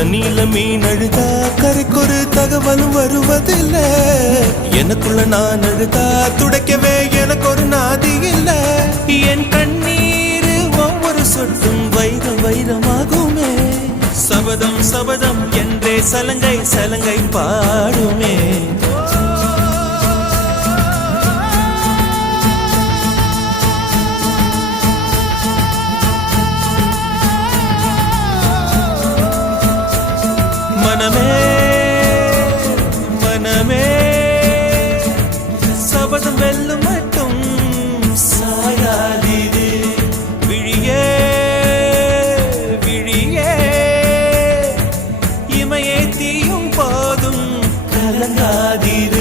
தண்ணியில மீன் அழுதா கரைக்கொரு தகவலும் வருவதில்லை. எனக்குள்ள நான் அழுதா துடைக்கவே எனக்கு ஒரு நாதி இல்லை. என் கண்ணீர் ஒவ்வொரு சொட்டும் வைரம் வைரமாகுமே. சபதம் சபதம் என்றே சலங்கை சலங்கை பாடுமே. மனமே மனமே சபதம் வெல்லும் மட்டும் சாயாதீது. விழியே விழியே இமையே தீயும் போதும் கலங்காதீது.